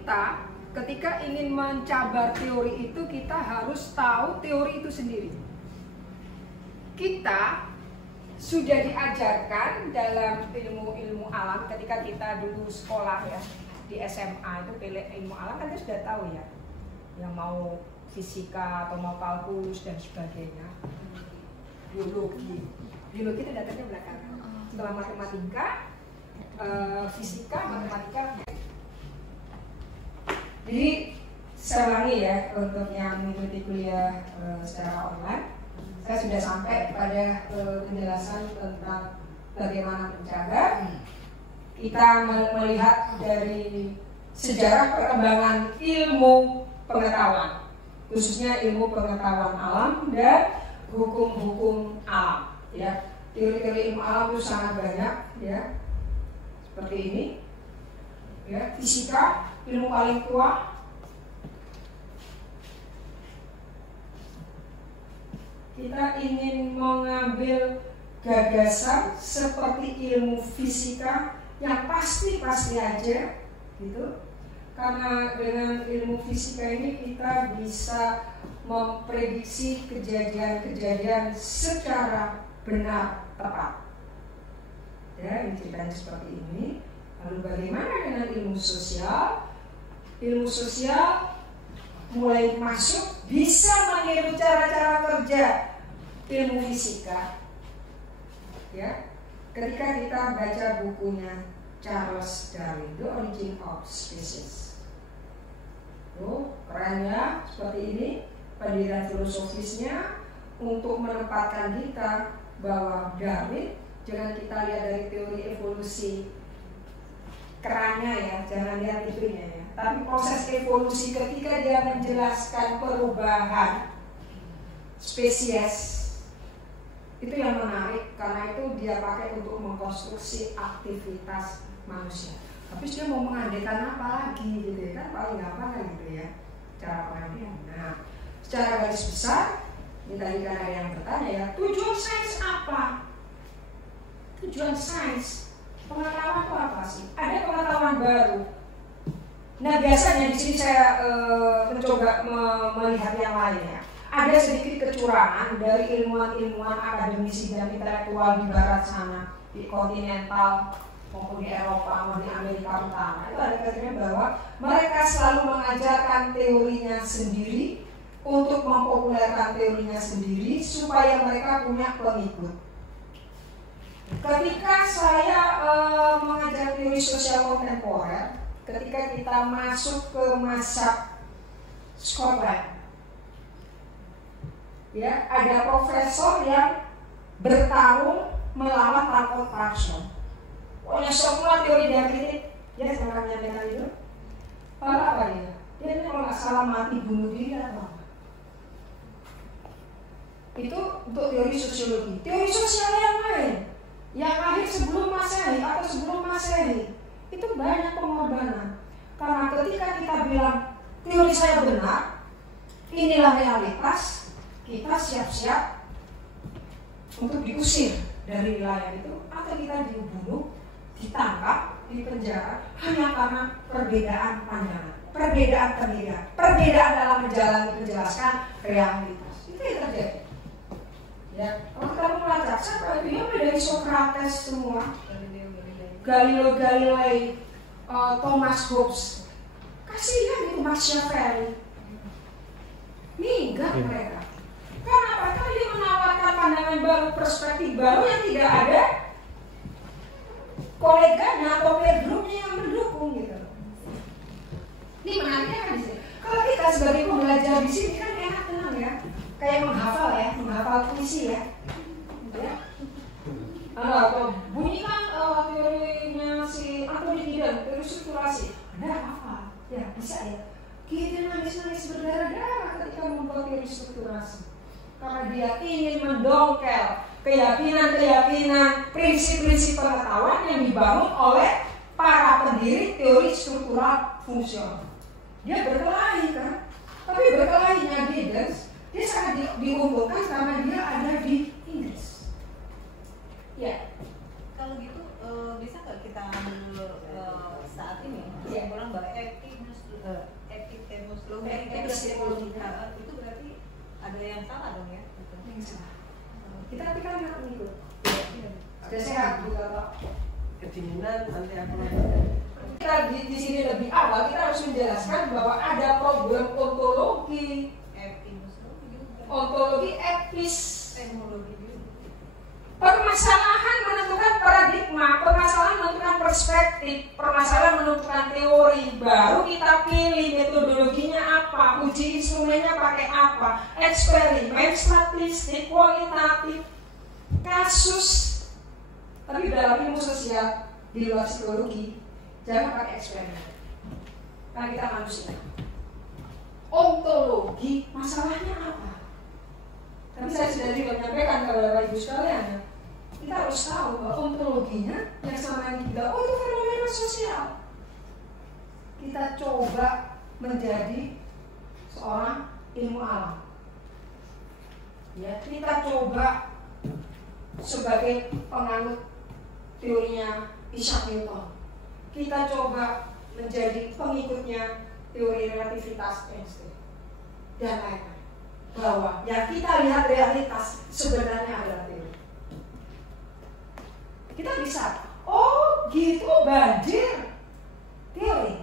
kita ketika ingin mencabar teori itu, kita harus tahu teori itu sendiri. Kita sudah diajarkan dalam ilmu alam ketika kita dulu sekolah ya, di SMA itu pilih ilmu alam kan kita sudah tahu ya, yang mau fisika atau mau kalkulus dan sebagainya. Biologi itu datangnya belakangan. Setelah matematika, fisika, matematika. Jadi saya ulangi ya, untuk yang mengikuti kuliah secara online, saya sudah sampai pada penjelasan tentang bagaimana mencabar. Kita melihat dari sejarah perkembangan ilmu pengetahuan, khususnya ilmu pengetahuan alam dan hukum-hukum alam. Ya, teori-teori ilmu alam itu sangat banyak, ya, seperti ini. Ya, fisika, ilmu paling tua. Kita ingin mengambil gagasan seperti ilmu fisika yang pasti-pasti aja, gitu. Karena dengan ilmu fisika ini kita bisa memprediksi kejadian-kejadian secara benar tepat. Ya, ini ceritanya seperti ini. Lalu bagaimana dengan ilmu sosial? Ilmu sosial mulai masuk bisa meniru cara-cara kerja ilmu fisika. Ya, ketika kita baca bukunya Charles Darwin, The Origin of Species. Tuh, keren ya, seperti ini pendirian filosofisnya untuk menempatkan kita bahwa Darwin, jangan kita lihat dari teori evolusi kerannya ya, jangan lihat itunya ya, tapi proses evolusi ketika dia menjelaskan perubahan spesies itu yang menarik, karena itu dia pakai untuk mengkonstruksi aktivitas manusia. Tapi dia mau mengandaikan apa lagi gitu ya, kan paling gampang kan gitu ya cara pengandaian. Nah, secara garis besar, ini tadi kan ada yang bertanya ya, tujuan sains apa? Tujuan sains, pengetahuan itu apa sih? Ada pengetahuan baru. Nah, biasanya di sini saya mencoba melihat yang lainnya. Ada sedikit kecurangan dari ilmuwan-ilmuwan akademisi dan intelektual di barat sana, di kontinental maupun di Eropa maupun di Amerika Utara. Itu ada katanya bahwa mereka selalu mengajarkan teorinya sendiri untuk mempopulerkan teorinya sendiri supaya mereka punya pengikut. Ketika saya mengajar teori sosial kontemporer, ketika kita masuk ke masa Scotland, ya, ada profesor yang bertarung melawan Talcott Parsons. Pokoknya semua teori diakritik, ya saya menyampaikan itu. Apa dia? Dia kalau nggak salah mati bunuh diri atau apa? Itu untuk teori sosiologi. Teori sosial yang lain, yang lahir sebelum Masehi atau sebelum Masehi, itu banyak pengorbanan. Karena ketika kita bilang teori saya benar, inilah realitas, kita siap-siap untuk diusir dari wilayah itu, atau kita dibunuh, ditangkap, dipenjara hanya karena perbedaan pandangan, perbedaan pemikiran, perbedaan dalam menjelaskan realitas. Itu yang terjadi. Ya, kalau kita melacak siapa itu, ya dari Socrates semua, Galileo Galilei, Thomas Hobbes, kasihan itu Machiavelli, minggat mereka. Kenapa? Karena dia menawarkan pandangan baru, perspektif baru yang tidak ada koleganya atau peer group-nya yang mendukung gitu. Ini menariknya kan di sini. Kalau kita sebagai pembelajar di sini kan enak tenang ya, kayak menghafal ya, menghafal puisi ya. Ya. Bunyikan teorinya si Anthony Giddens, teori strukturasi. Ada apa? Ya bisa ya. Giddens nangis-nangis berdarah-darah ketika membuat teori strukturasi. Karena dia ingin mendongkel keyakinan-keyakinan, prinsip-prinsip pengetahuan yang dibangun oleh para pendiri teori struktural fungsional. Dia berkelahi kan, tapi berkelahinya Giddens, dia sangat diuntungkan karena dia ada di Inggris. Ya. Kalau gitu bisa nggak kita ambil saat ini kesimpulan bahwa etik epistemologi itu berarti ada yang salah dong ya? Yang salah. Kita tapi kan nggak mengikut. Sudah sehat juga Pak. Kedinginan nanti aku Kita di sini lebih awal kita harus menjelaskan bahwa ada problem ontologi, ontologi epistemologi. Permasalahan menentukan paradigma, permasalahan menentukan perspektif, permasalahan menentukan teori. Baru kita pilih metodologinya apa, uji instrumennya pakai apa, eksperimen, statistik, kualitatif, kasus. Tapi dalam ilmu sosial di luar psikologi jangan pakai eksperimen. Karena kita manusia. Ontologi masalahnya apa? Tapi saya sudah juga menyampaikan kepada Bapak Ibu sekalian, kita harus tahu bahwa ontologinya yang selama ini kita, itu fenomena sosial. Kita coba menjadi seorang ilmu alam. Ya, kita coba sebagai penganut teorinya Isaac Newton. Kita coba menjadi pengikutnya teori relativitas Einstein dan lain-lain. Bahwa yang kita lihat realitas sebenarnya adalah teori. Kita bisa, oh gitu banjir teori.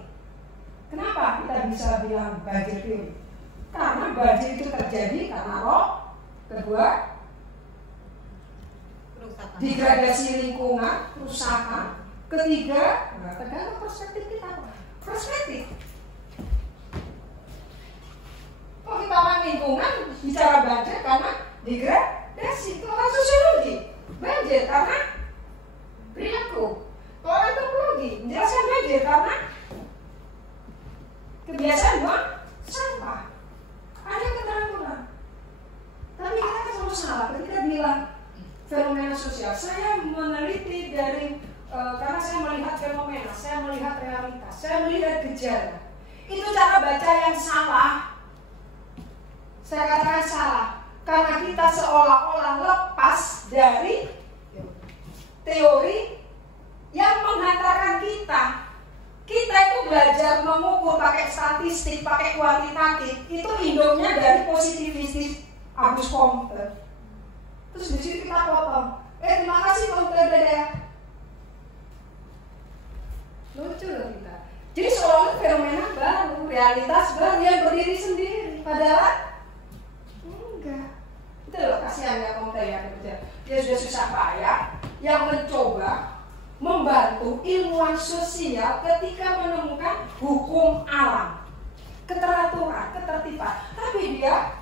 Kenapa kita bisa bilang banjir teori? Karena banjir itu terjadi karena roh. Kedua, degradasi lingkungan, kerusakan. Ketiga, tergantung perspektif kita. Perspektif. Kalau kita orang lingkungan bicara banjir karena degradasi. Kalau orang sosiologi banjir karena perilaku. Kalau orang antropologi menjelaskan banjir karena kebiasaan buang sampah. Ada keteraturan. Tapi kita kan selalu salah ketika bilang fenomena sosial. Saya meneliti dari karena saya melihat fenomena, saya melihat realitas, saya melihat gejala. Itu cara baca yang salah. Saya katakan salah karena kita seolah-olah lepas dari teori yang menghantarkan kita. Kita itu belajar mengukur pakai statistik, pakai kuantitatif. Itu induknya dari positivistis Auguste Comte. Terus di situ kita potong. Terima kasih Comte Dada. Lucu loh kita. Jadi seolah-olah fenomena baru, realitas baru yang berdiri sendiri. Padahal enggak. Itu loh kasihannya Comte ya kerja. Dia sudah susah payah yang mencoba membantu ilmuwan sosial ketika menemukan hukum alam, keteraturan, ketertiban. Tapi dia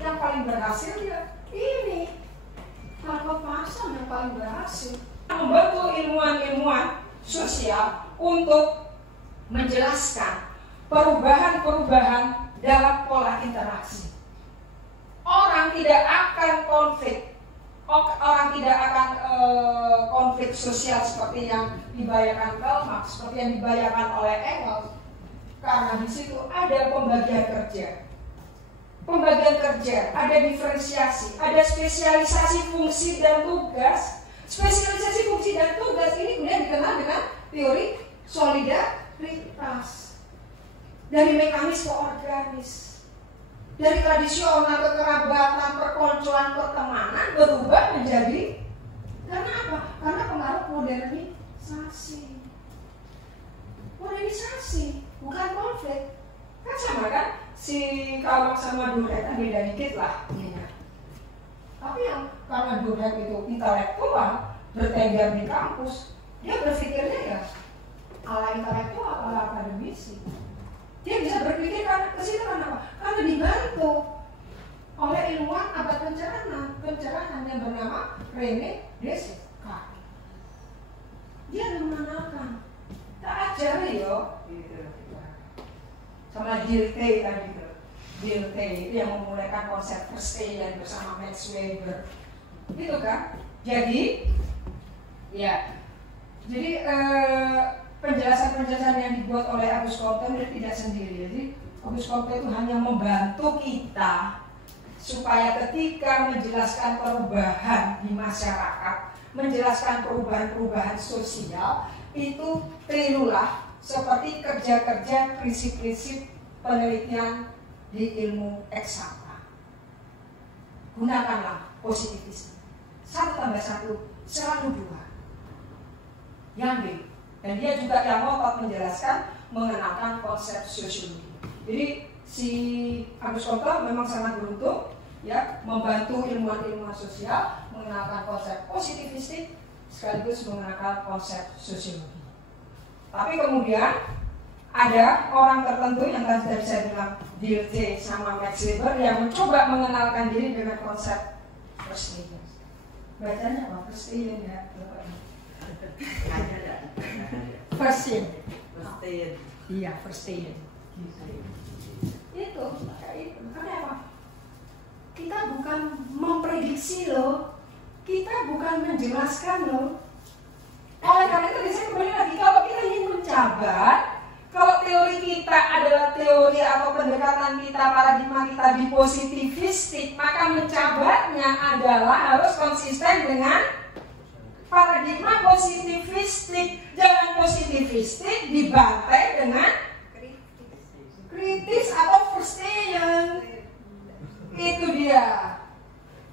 yang paling berhasil dia ini Marco Passon yang paling berhasil membantu ilmuwan-ilmuwan sosial untuk menjelaskan perubahan-perubahan dalam pola interaksi. Orang tidak akan konflik, orang tidak akan konflik sosial seperti yang dibayangkan Karl Marx, seperti yang dibayangkan oleh Engels, karena di situ ada pembagian kerja. Pembagian kerja, ada diferensiasi, ada spesialisasi fungsi dan tugas. Spesialisasi fungsi dan tugas ini kemudian dikenal dengan teori solidaritas. Dari mekanis ke organis. Dari tradisional kekerabatan, perkoncoan, pertemanan berubah menjadi karena apa? Karena pengaruh modernisasi. Modernisasi, bukan konflik. Kan sama kan? Si Karl Marx sama Durkheim kan beda dikit lah. Ya. Tapi yang karena Durkheim itu intelektual, bertengger di kampus, dia berpikirnya ya ala intelektual, ala akademisi. Dia bisa berpikir karena ke situ karena apa? Karena dibantu oleh ilmuwan abad pencerahan yang bernama René Descartes. Dia mengenalkan, tak ajari yo, gitu. Sama Dilthey tadi itu. Dilthey itu yang memulaikan konsep Verstehen bersama Max Weber. Gitu kan? Jadi ya. Jadi penjelasan-penjelasan yang dibuat oleh Auguste Comte itu tidak sendiri. Jadi Auguste Comte itu hanya membantu kita supaya ketika menjelaskan perubahan di masyarakat, menjelaskan perubahan-perubahan sosial, itu kelirulah seperti kerja-kerja prinsip-prinsip penelitian di ilmu eksakta. Gunakanlah positivisme. 1 tambah 1 selalu 2. Yang B. Dan dia juga yang ngotot menjelaskan mengenalkan konsep sosiologi. Jadi si Agus Kopto memang sangat beruntung ya, membantu ilmuwan-ilmuwan sosial mengenalkan konsep positivistik sekaligus mengenalkan konsep sosiologi. Tapi kemudian ada orang tertentu yang tadi saya bilang Dilthey sama Max Weber yang mencoba mengenalkan diri dengan konsep Verstehen. Bacanya apa? Verstehen ya. Verstehen. Iya, Verstehen. Itu kayak itu. Kenapa? Kita bukan memprediksi loh, kita bukan menjelaskan loh. Oleh karena itu saya kembali lagi, kalau kita ingin mencabar, kalau teori kita adalah teori atau pendekatan kita, paradigma kita di positivistik, maka mencabarnya adalah harus konsisten dengan paradigma positivistik. Jangan positivistik dibantai dengan kritis atau Verstehen. Itu dia.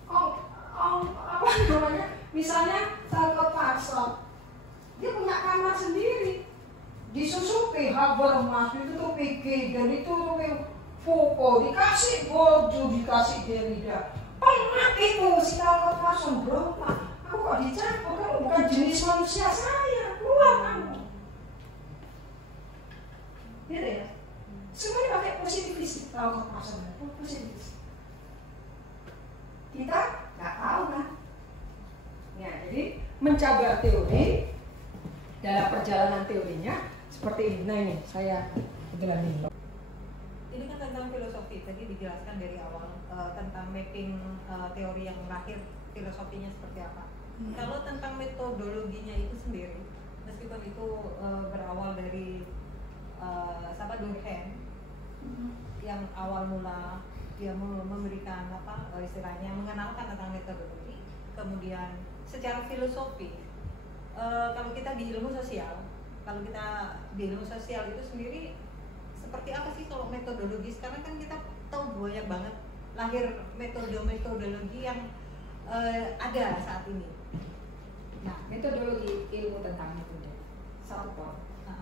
Apa namanya? Misalnya Salvador Parson, dia punya kamar sendiri, disusupi Habermas, ditutupi Gegen, ditutupi Foucault, dikasih Bourdieu, dikasih Derrida. Penat itu si Salvador Parson, berontak. Aku kok dicampur, kamu bukan jenis manusia saya, keluar kamu. Gitu ya? Semuanya pakai positivis, Salvador Parson, positivis. Kita nggak tahu kan? Ya, jadi mencabar teori dalam perjalanan teorinya seperti ini. Nah ini saya jelasin. Ini kan tentang filosofi. Tadi dijelaskan dari awal tentang mapping teori yang terakhir, filosofinya seperti apa. Kalau tentang metodologinya itu sendiri, meskipun itu berawal dari Durkheim, yang awal mula dia memberikan istilahnya mengenalkan tentang metodologi, kemudian secara filosofi kalau kita di ilmu sosial itu sendiri seperti apa sih kalau metodologi? Sekarang kan kita tahu banyak banget lahir metodologi yang ada saat ini. Nah, metodologi ilmu tentang metode satu poin.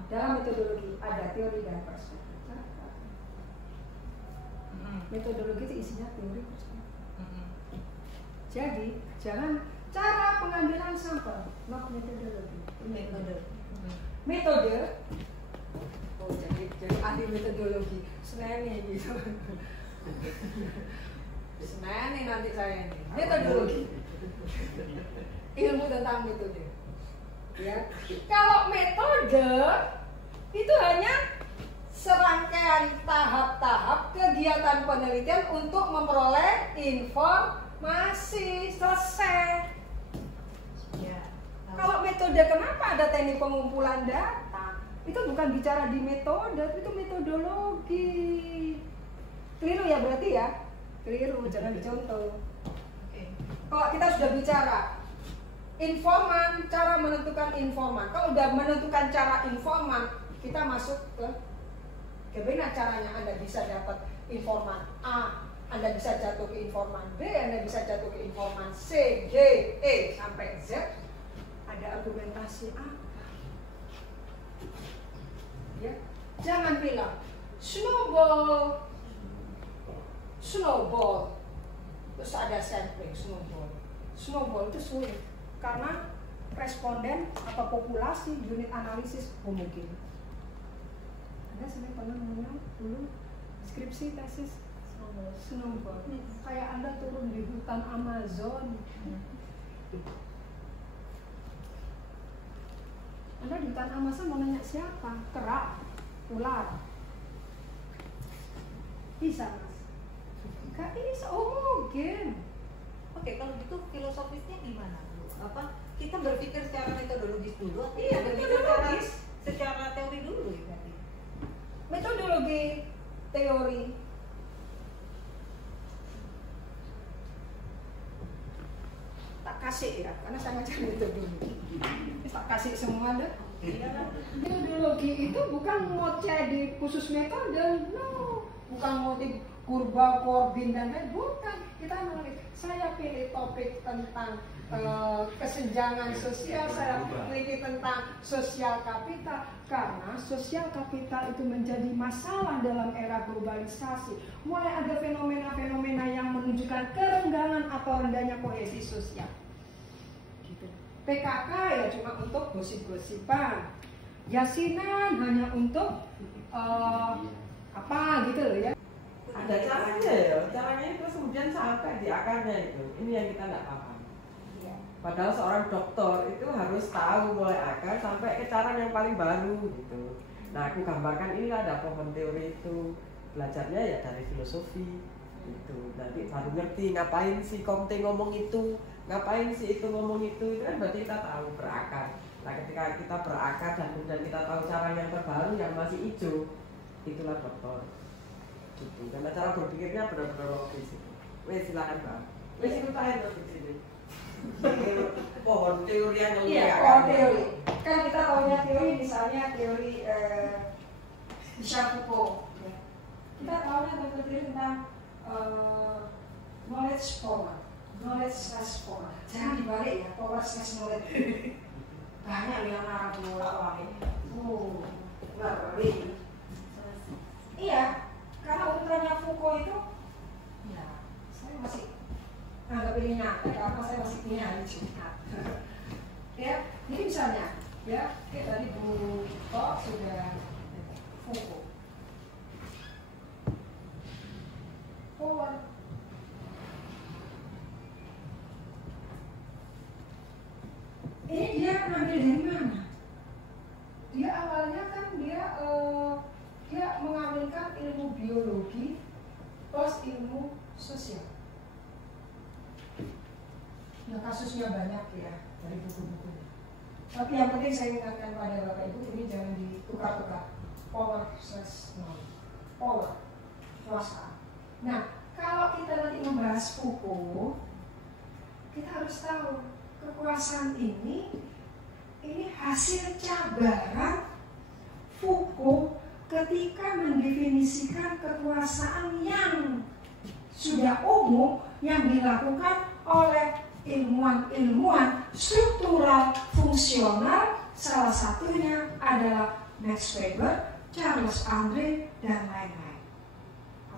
Dalam metodologi ada teori dan perspektif. Metodologi itu isinya teori perspektif. Jadi jangan cara pengambilan sampel, not metodologi. Metode. Oh, jadi ahli metodologi. Seneng gitu. Seneng nanti saya ini. Metodologi. Ilmu tentang metode. Ya. Kalau metode itu hanya serangkaian tahap-tahap kegiatan penelitian untuk memperoleh informasi. Selesai. Ya. Kalau metode, kenapa ada teknik pengumpulan data? Itu bukan bicara di metode, itu metodologi. Keliru ya berarti ya? Keliru, jangan dicontoh. Kalau kita sudah bicara informan, cara menentukan informan. Kalau udah menentukan cara informan, kita masuk ke bagaimana caranya Anda bisa dapat informan A, Anda bisa jatuh ke informan B, Anda bisa jatuh ke informan C, D, E, sampai Z. Ada argumentasi apa? Ya, jangan bilang snowball, terus ada sampling snowball itu sulit karena responden atau populasi unit analisis mungkin. Anda sebenarnya pernah mengenal dulu skripsi tesis snowball. Kayak Anda turun di hutan Amazon. Anda di hutan Amazon mau nanya siapa? Kera, ular. Bisa mas? Gak bisa, homogen. Oke, kalau gitu filosofisnya gimana? Apa kita berpikir secara metodologis dulu atau Iya, metodologis. secara teori dulu ya berarti? Metodologi teori. Tak kasih ya, karena saya ngajar metodologi. Tak kasih semua deh. Ideologi itu bukan motif di khusus metode, no, bukan motif kurba, korbin dan lain, bukan. Kita menulis, saya pilih topik tentang kesenjangan sosial, saya pilih tentang sosial kapital, karena sosial kapital itu menjadi masalah dalam era globalisasi. Mulai ada fenomena-fenomena yang menunjukkan kerenggangan atau rendahnya kohesi sosial. PKK ya cuma untuk gosip-gosipan, yasinan hanya untuk apa gitu ya. Ada caranya ya, caranya itu kemudian sampai di akarnya itu. Ini yang kita nggak paham. Padahal seorang dokter itu harus tahu mulai akar sampai ke cara yang paling baru gitu. Nah aku gambarkan ini ada pohon teori itu, belajarnya ya dari filosofi gitu. Nanti baru ngerti ngapain sih Comte ngomong itu, ngapain sih itu ngomong itu kan berarti kita tahu berakar. Nah ketika kita berakar dan kemudian kita tahu cara yang terbaru yang masih hijau, itulah dokter gitu. Karena cara berpikirnya benar-benar logis itu. Wes silakan Bang. Wes itu tanya di sini. Pohon teori yang iya, pohon teori. Kan kita tahunya teori, misalnya teori Michel Foucault. Ya. Kita tahunya teori tentang knowledge power, knowledge slash power. Jangan dibalik ya, power slash knowledge. Banyak yang arah bola wangi. Ngeri. Iya, karena urutannya Foucault itu, ya saya masih anggap ini nyata karena saya masih punya hari Jumat. Ya, ini misalnya, ya, kayak tadi Bu Tok sudah Foucault. Power. Ini dia ngambil dari mana? Dia awalnya kan dia mengambilkan ilmu biologi plus ilmu sosial. Nah kasusnya banyak ya dari buku-bukunya. Tapi yang penting saya ingatkan pada Bapak Ibu, ini jangan ditukar-tukar. Power slash power, kuasa. Nah kalau kita nanti membahas Foucault, kita harus tahu kekuasaan ini hasil cabaran Foucault ketika mendefinisikan kekuasaan yang sudah umum yang dilakukan oleh ilmuwan-ilmuwan struktural fungsional, salah satunya adalah Max Weber, Charles Andre, dan lain-lain,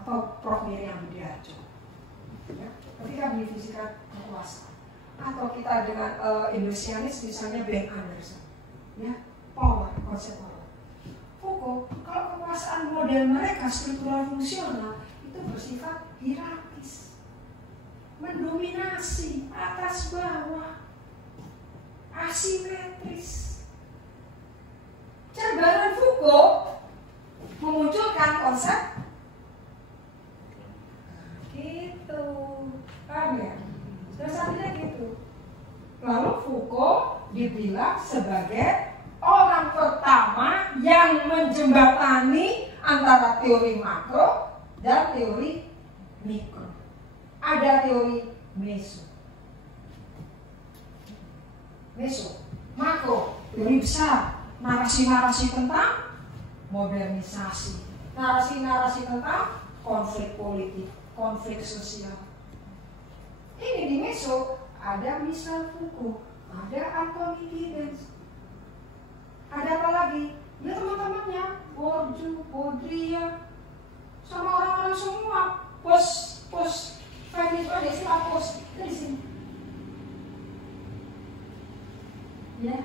atau Prof. Miriam Budiarjo. Ya, ketika mendefinisikan kekuasaan, atau kita dengan Indonesianis misalnya Ben Anderson, ya, power, konsep power. Foucault, kalau kekuasaan model mereka struktural fungsional itu bersifat hierarkis, mendominasi atas bawah, asimetris. Cabaran Foucault memunculkan konsep gitu, paham ya? Dasarnya gitu. Lalu Foucault dibilang sebagai orang pertama yang menjembatani antara teori makro dan teori mikro. Ada teori meso, makro, teori besar, narasi-narasi tentang modernisasi, narasi-narasi tentang konflik politik, konflik sosial. Ini di meso ada Michel Foucault, ada Anthony Giddens, ada apa lagi? Ya teman-temannya, Bourdieu, Baudrillard, sama orang-orang semua, pos Feminist ada istilah pos dari sini. Ya.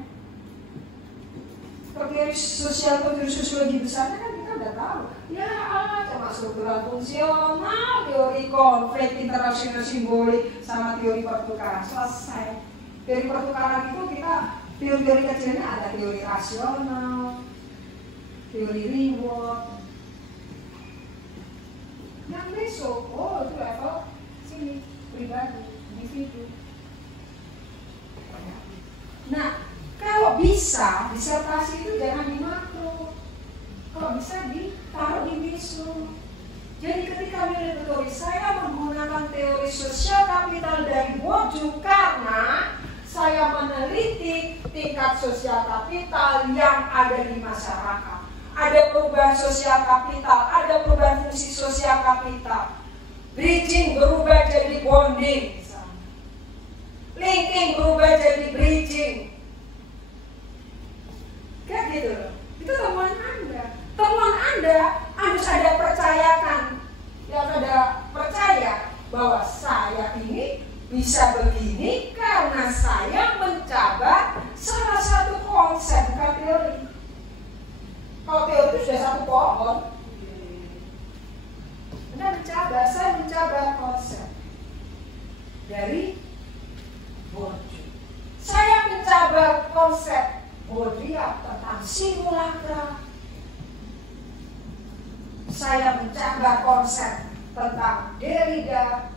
Teori sosial, teori sosiologi besarnya kan kita udah tahu. Ya, termasuk struktural fungsional, teori konflik internasional simbolik, sama teori pertukaran. Selesai. Teori pertukaran itu kita teori-teori kecilnya ada teori rasional, teori reward. Yang besok, oh itu level sini pribadi, individu. Nah, kalau bisa disertasi itu jangan di makro, kalau bisa ditaruh di meso. Jadi ketika meneliti teori, saya menggunakan teori sosial kapital dari Bourdieu karena saya meneliti tingkat sosial kapital yang ada di masyarakat. Ada perubahan sosial kapital, ada perubahan fungsi sosial kapital. Bridging berubah jadi bonding, linking berubah jadi bridging. Kayak gitu loh. Itu temuan Anda. Temuan Anda harus ada percayakan. Yang ada percaya bahwa saya ini bisa begini karena saya mencabar salah satu konsep, bukan teori. Kalau teori itu sudah satu pohon. Anda mencabar, saya mencabar konsep dari Baudrillard. Saya mencabar konsep Baudrillard tentang simulacra. Saya mencabar konsep tentang Derrida.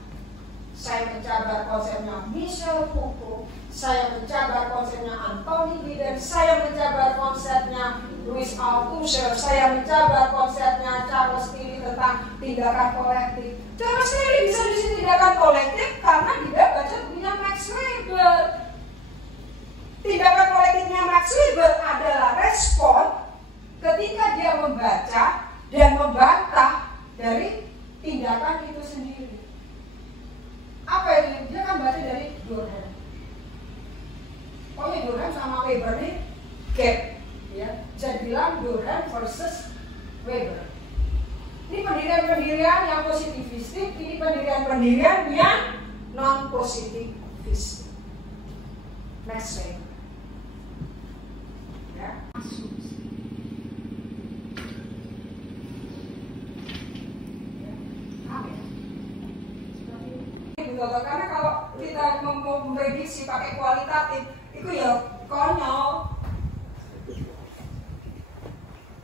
Saya mencabar konsepnya Michel Foucault. Saya mencabar konsepnya Anthony Giddens. Saya mencabar konsepnya Louis Althusser. Saya mencabar konsepnya Charles Tilly tentang tindakan kolektif. Charles Tilly bisa disini tindakan kolektif karena dia baca bukunya Max Weber. Tindakan kolektifnya Max Weber adalah respon ketika dia membaca dan membantah dari tindakan itu sendiri. Apa itu? Dia kan baca dari Durkheim. Pokoknya Durkheim sama Weber ini gap, ya. Bisa dibilang Durkheim versus Weber. Ini pendirian-pendirian yang positivistik, ini pendirian-pendirian yang non-positivistik. Next slide. Ya. Karena kalau kita memprediksi pakai kualitatif itu ya konyol.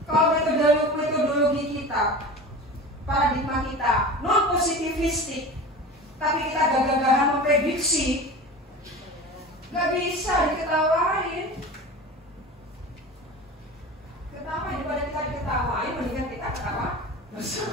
Kalau metodologi kita, paradigma kita non positivistik, tapi kita gagah-gagahan memprediksi, nggak bisa diketawain. Ketawain daripada kita diketawain, mendingan kita ketawa bersama.